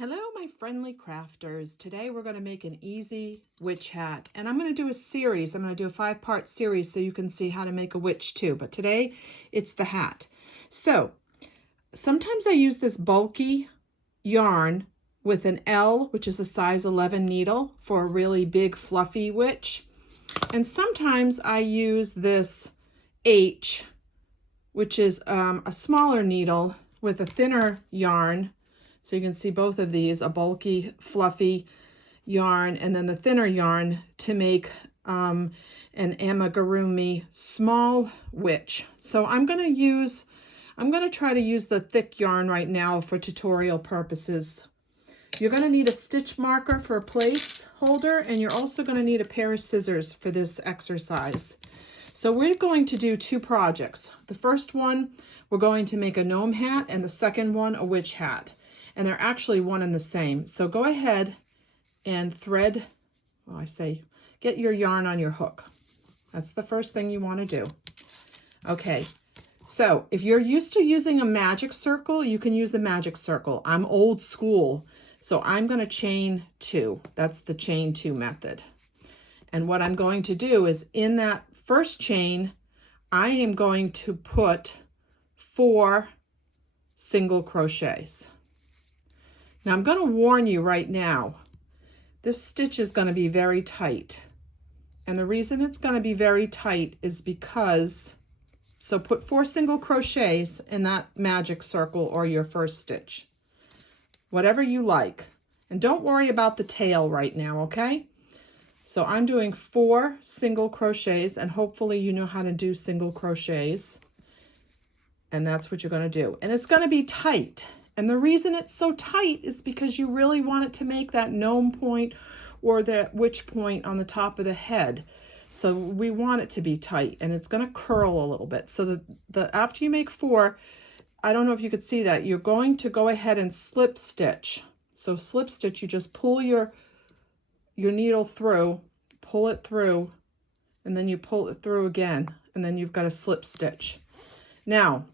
Hello, my friendly crafters. Today we're going to make an easy witch hat, and I'm going to do a series. I'm going to do a 5-part series so you can see how to make a witch too, but today it's the hat. So sometimes I use this bulky yarn with an L, which is a size 11 needle, for a really big fluffy witch, and sometimes I use this H, which is a smaller needle with a thinner yarn. So you can see both of these, a bulky, fluffy yarn, and then the thinner yarn to make an amigurumi small witch. So I'm going to try to use the thick yarn right now for tutorial purposes. You're going to need a stitch marker for a place holder, and you're also going to need a pair of scissors for this exercise. So we're going to do 2 projects. The first one, we're going to make a gnome hat, and the second one, a witch hat. And they're actually one and the same. So go ahead and thread, get your yarn on your hook. That's the first thing you want to do. Okay, so if you're used to using a magic circle, you can use a magic circle. I'm old school, so I'm going to chain 2. That's the chain 2 method. And what I'm going to do is in that first chain, I am going to put 4 single crochets. Now I'm going to warn you right now, this stitch is going to be very tight. And the reason it's going to be very tight is because, so put 4 single crochets in that magic circle or your first stitch, whatever you like. And don't worry about the tail right now, okay? So I'm doing 4 single crochets, and hopefully you know how to do single crochets. And that's what you're going to do. And it's going to be tight. And the reason it's so tight is because you really want it to make that gnome point or that witch point on the top of the head. So we want it to be tight, and it's going to curl a little bit. So after you make 4, I don't know if you could see that, you're going to go ahead and slip stitch. So slip stitch, you just pull your needle through, pull it through, and then you pull it through again, and then you've got a slip stitch. Now,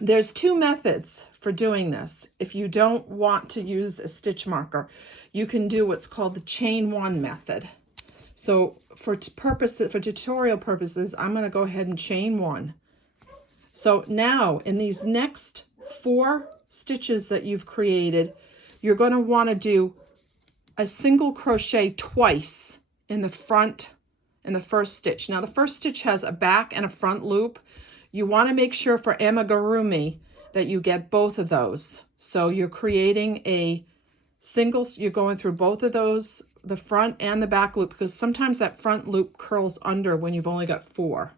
there's 2 methods for doing this. If you don't want to use a stitch marker, you can do what's called the chain 1 method. So for tutorial purposes, I'm going to go ahead and chain 1. So now in these next 4 stitches that you've created, you're going to want to do a single crochet twice in the front, in the first stitch. Now the first stitch has a back and a front loop. You want to make sure for amigurumi that you get both of those. So you're creating a single, you're going through both of those, the front and the back loop, because sometimes that front loop curls under when you've only got 4.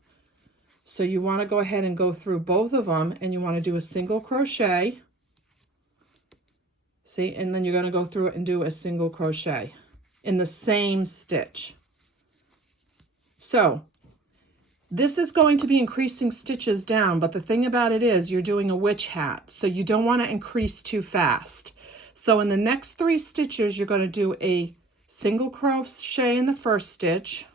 So you want to go ahead and go through both of them, and you want to do a single crochet. See, and then you're going to go through it and do a single crochet in the same stitch. So this is going to be increasing stitches down, but the thing about it is you're doing a witch hat, so you don't want to increase too fast. So in the next 3 stitches, you're going to do a single crochet in the first stitch,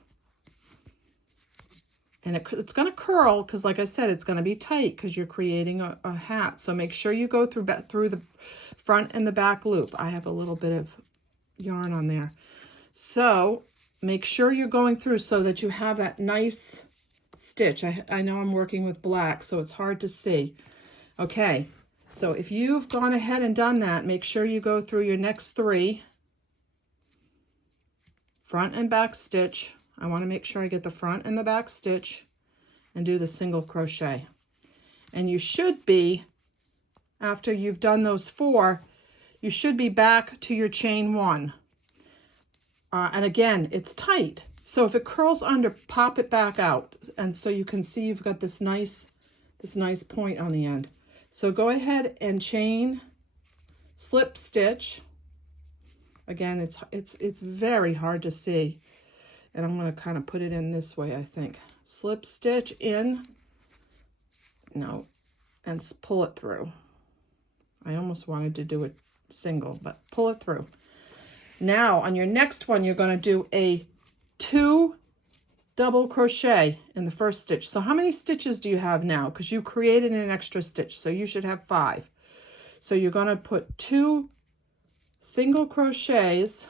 and it's going to curl because, like I said, it's going to be tight because you're creating a hat. So make sure you go through the front and the back loop. I have a little bit of yarn on there. So make sure you're going through so that you have that nice stitch. I know I'm working with black, so it's hard to see. Okay, so if you've gone ahead and done that, make sure you go through your next 3 front and back stitch. I want to make sure I get the front and the back stitch and do the single crochet. And you should be, after you've done those 4, you should be back to your chain 1. And again, it's tight. So if it curls under, pop it back out. And so you can see you've got this nice point on the end. So go ahead and chain, slip stitch. Again, it's very hard to see. And I'm going to kind of put it in this way, I think. Slip stitch in, and pull it through. I almost wanted to do it single, but pull it through. Now on your next one, you're going to do a 2 double crochet in the first stitch. So how many stitches do you have now? Because you created an extra stitch, so you should have 5. So you're going to put 2 single crochets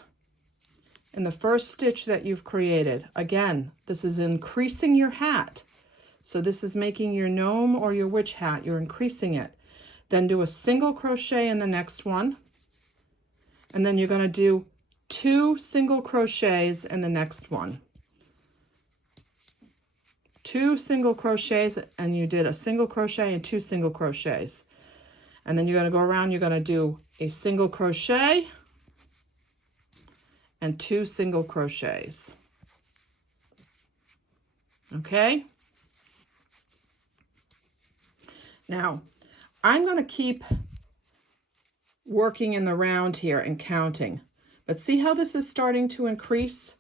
in the first stitch that you've created. Again, this is increasing your hat. So this is making your gnome or your witch hat. You're increasing it. Then do a single crochet in the next one. And then you're going to do 2 single crochets in the next one. 2 single crochets, and you did a single crochet and 2 single crochets. And then you're going to go around, you're going to do a single crochet and 2 single crochets. Okay? Now, I'm going to keep working in the round here and counting. But see how this is starting to increase?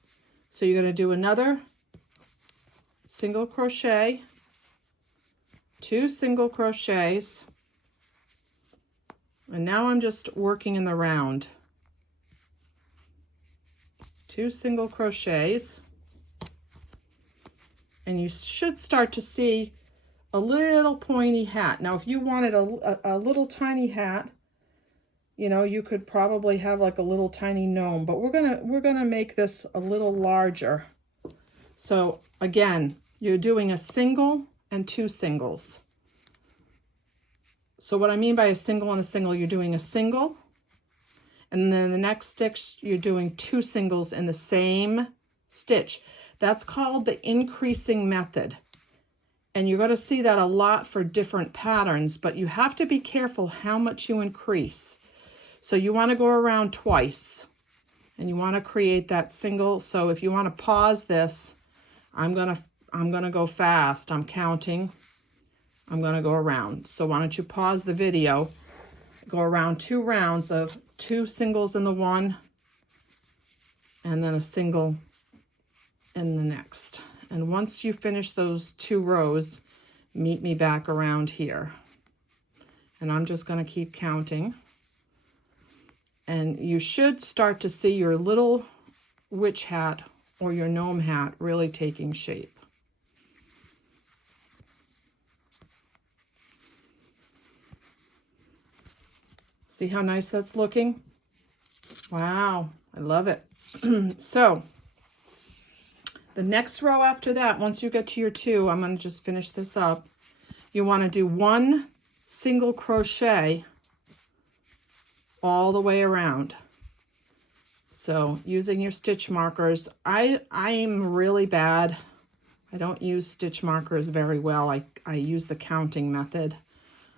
So you're going to do another single crochet, 2 single crochets, and now I'm just working in the round. 2 single crochets, and you should start to see a little pointy hat. Now, if you wanted a little tiny hat, you know, you could probably have like a little tiny gnome, but we're gonna make this a little larger. So again, you're doing a single and 2 singles. So what I mean by a single and a single, you're doing a single, and then the next stitch, you're doing 2 singles in the same stitch. That's called the increasing method. And you're going to see that a lot for different patterns, but you have to be careful how much you increase. So you want to go around twice, and you want to create that single. So if you want to pause this, I'm going to go fast. I'm counting. I'm going to go around. So why don't you pause the video, go around 2 rounds of 2 singles in the one, and then a single in the next. And once you finish those 2 rows, meet me back around here. And I'm just going to keep counting. And you should start to see your little witch hat or your gnome hat really taking shape. See how nice that's looking? Wow, I love it. So the next row after that, once you get to your 2, I'm going to just finish this up. You want to do 1 single crochet all the way around. So using your stitch markers, I'm really bad. I don't use stitch markers very well. I use the counting method.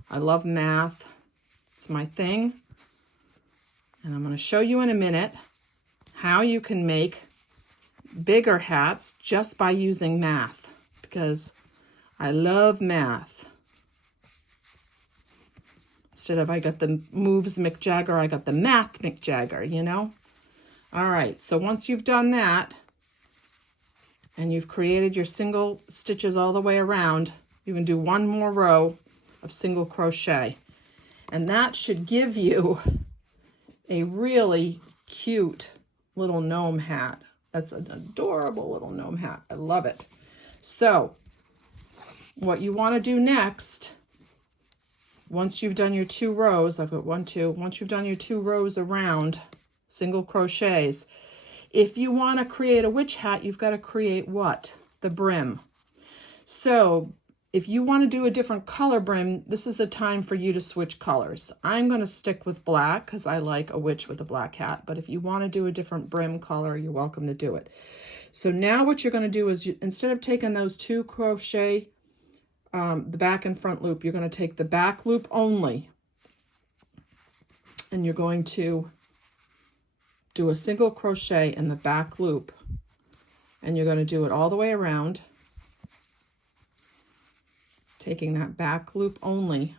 I love math. It's my thing. And I'm going to show you in a minute how you can make bigger hats just by using math, because I love math. Instead of I got the moves Mick Jagger, I got the math Mick Jagger, you know? All right, so once you've done that and you've created your single stitches all the way around, you can do 1 more row of single crochet. And that should give you a really cute little gnome hat. That's an adorable little gnome hat. I love it. So what you want to do next, once you've done your 2 rows, I've got 1, 2, once you've done your 2 rows around single crochets, if you want to create a witch hat, you've got to create what? The brim. So if you want to do a different color brim, this is the time for you to switch colors. I'm going to stick with black because I like a witch with a black hat, but if you want to do a different brim color, you're welcome to do it. So now what you're going to do is, instead of taking those 2 crochet, the back and front loop, you're going to take the back loop only, and you're going to do a single crochet in the back loop, and you're going to do it all the way around, taking that back loop only.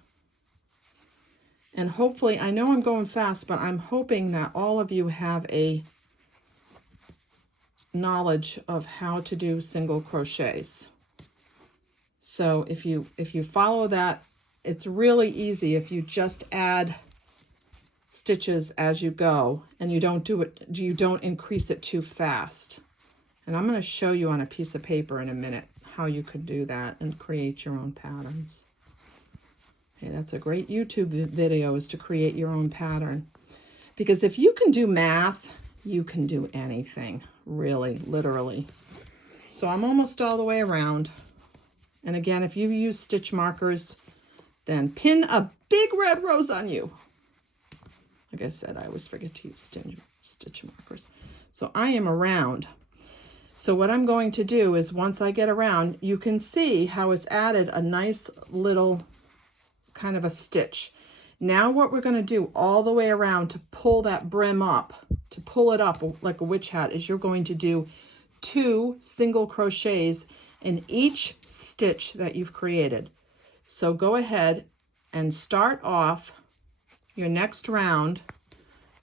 And hopefully, I know I'm going fast, but I'm hoping that all of you have a knowledge of how to do single crochets. So if you follow that, it's really easy if you just add stitches as you go, and you don't increase it too fast. And I'm going to show you on a piece of paper in a minute how you could do that and create your own patterns. Okay, that's a great YouTube video, is to create your own pattern. Because if you can do math, you can do anything, really, literally. So I'm almost all the way around. And again, if you use stitch markers, then pin a big red rose on you. Like I said, I always forget to use stitch markers. So I am around. So what I'm going to do is once I get around, you can see how it's added a nice little kind of a stitch. Now what we're going to do all the way around to pull that brim up, to pull it up like a witch hat, is you're going to do 2 single crochets in each stitch that you've created. So go ahead and start off your next round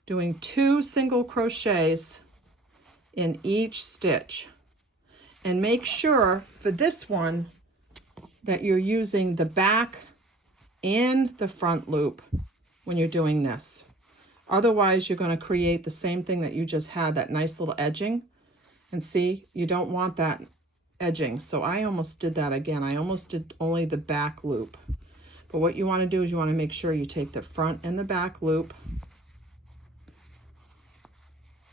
doing 2 single crochets in each stitch. And make sure for this one that you're using the back and the front loop when you're doing this. Otherwise, you're going to create the same thing that you just had, that nice little edging. And see, you don't want that edging. So I almost did that again. I almost did only the back loop. But what you want to do is you want to make sure you take the front and the back loop.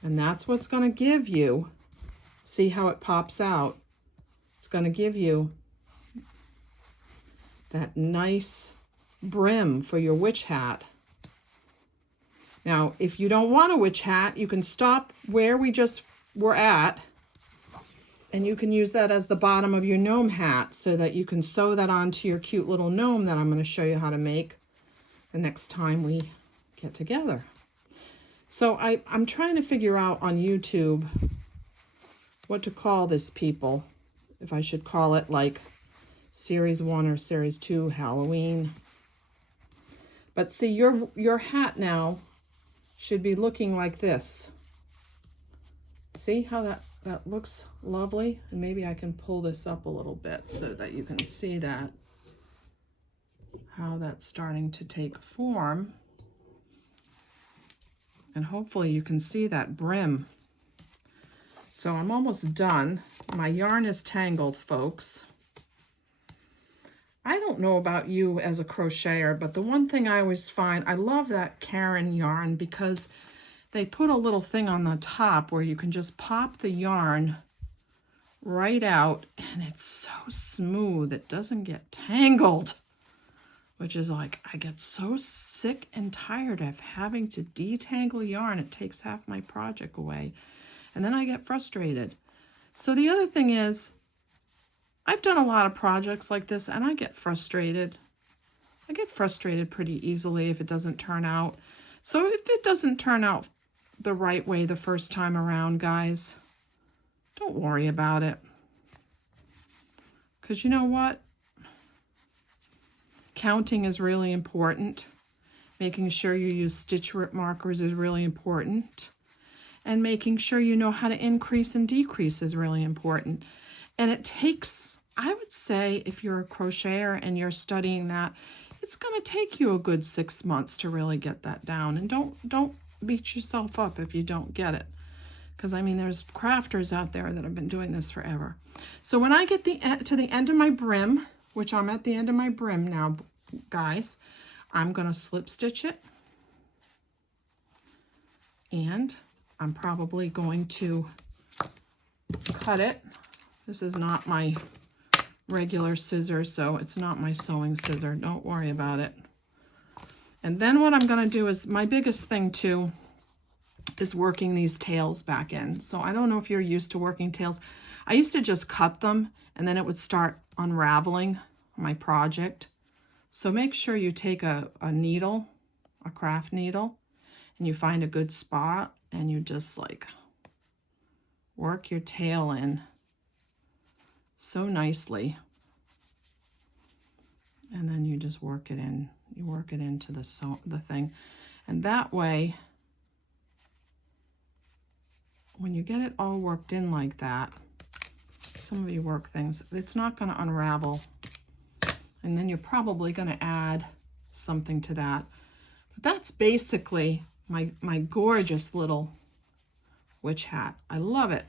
And that's what's going to give you, see how it pops out? It's going to give you that nice brim for your witch hat. Now, if you don't want a witch hat, you can stop where we just were at, and you can use that as the bottom of your gnome hat so that you can sew that onto your cute little gnome that I'm going to show you how to make the next time we get together. So I'm trying to figure out on YouTube what to call this, people. If I should call it like Series 1 or Series 2 Halloween. But see, your hat now should be looking like this. See how that looks lovely? And maybe I can pull this up a little bit so that you can see that, how that's starting to take form. And hopefully you can see that brim. So I'm almost done. My yarn is tangled, folks. I don't know about you as a crocheter, but the one thing I always find, I love that Karen yarn because they put a little thing on the top where you can just pop the yarn right out and it's so smooth. It doesn't get tangled, which is like, I get so sick and tired of having to detangle yarn. It takes half my project away. And then I get frustrated. So the other thing is, I've done a lot of projects like this and I get frustrated. I get frustrated pretty easily if it doesn't turn out. So if it doesn't turn out the right way the first time around, guys, don't worry about it. Because you know what? Counting is really important. Making sure you use stitch rip markers is really important. And making sure you know how to increase and decrease is really important. And it takes, I would say, if you're a crocheter and you're studying that, it's going to take you a good 6 months to really get that down. And don't beat yourself up if you don't get it. Because, I mean, there's crafters out there that have been doing this forever. So when I get to the end of my brim, which I'm at the end of my brim now, guys, I'm going to slip stitch it. And I'm probably going to cut it. This is not my regular scissors, so it's not my sewing scissor. Don't worry about it. And then what I'm going to do is, my biggest thing too is working these tails back in. So I don't know if you're used to working tails. I used to just cut them and then it would start unraveling my project. So make sure you take a needle, a craft needle, and you find a good spot and you just like work your tail in so nicely. And then you just work it in. You work it into the thing. And that way, when you get it all worked in like that, some of you work things, it's not going to unravel. And then you're probably going to add something to that. But that's basically my gorgeous little witch hat. I love it.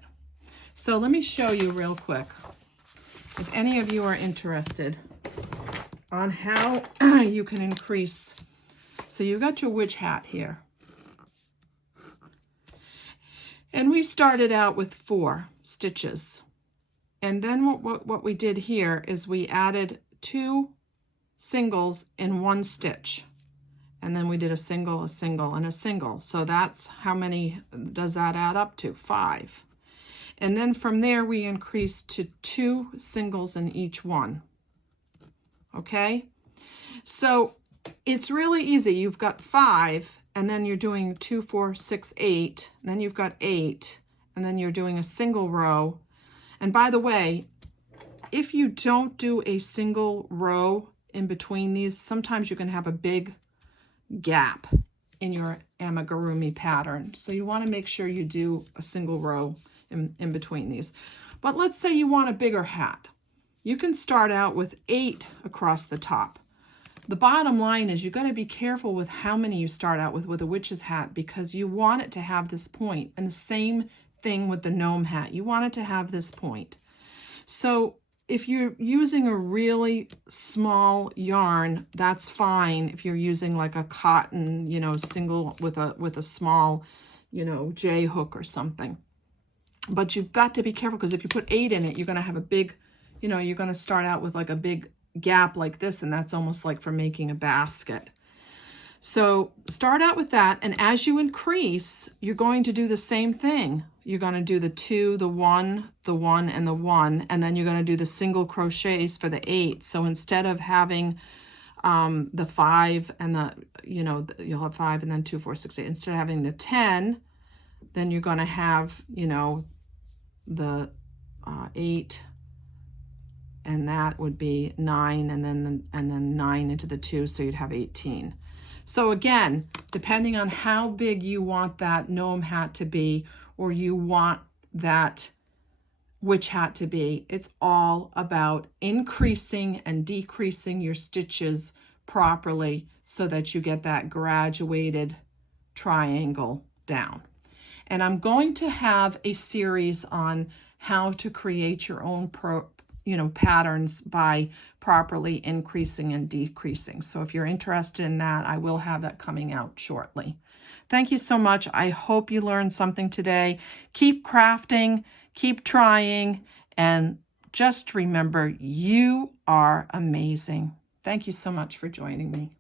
So let me show you real quick, if any of you are interested on how you can increase. So you've got your witch hat here. And we started out with 4 stitches. And then what we did here is we added 2 singles in 1 stitch. And then we did a single, and a single. So that's how many does that add up to? 5. And then from there we increased to 2 singles in each one. Okay? So it's really easy. You've got 5, and then you're doing 2, 4, 6, 8. And then you've got 8, and then you're doing a single row. And by the way, if you don't do a single row in between these, sometimes you can have a big gap in your amigurumi pattern. So you want to make sure you do a single row in between these. But let's say you want a bigger hat. You can start out with 8 across the top. The bottom line is you got to be careful with how many you start out with a witch's hat, because you want it to have this point. And the same thing with the gnome hat. You want it to have this point. So if you're using a really small yarn, that's fine. If you're using like a cotton, you know, single with a small, you know, J hook or something. But you've got to be careful, because if you put 8 in it, you're going to have a big, you know, you're going to start out with like a big gap like this, and that's almost like for making a basket. So start out with that, and as you increase, you're going to do the same thing. You're going to do the 2, the 1, the 1, and the 1, and then you're going to do the single crochets for the 8. So instead of having the 5 and the, you know, you'll have 5 and then 2, 4, 6, 8. Instead of having the 10, then you're going to have, you know, the 8, and that would be 9, and then 9 into the 2, so you'd have 18. So again, depending on how big you want that gnome hat to be, or you want that witch hat to be, it's all about increasing and decreasing your stitches properly so that you get that graduated triangle down. And I'm going to have a series on how to create your own patterns by properly increasing and decreasing. So if you're interested in that, I will have that coming out shortly. Thank you so much. I hope you learned something today. Keep crafting, keep trying, and just remember, you are amazing. Thank you so much for joining me.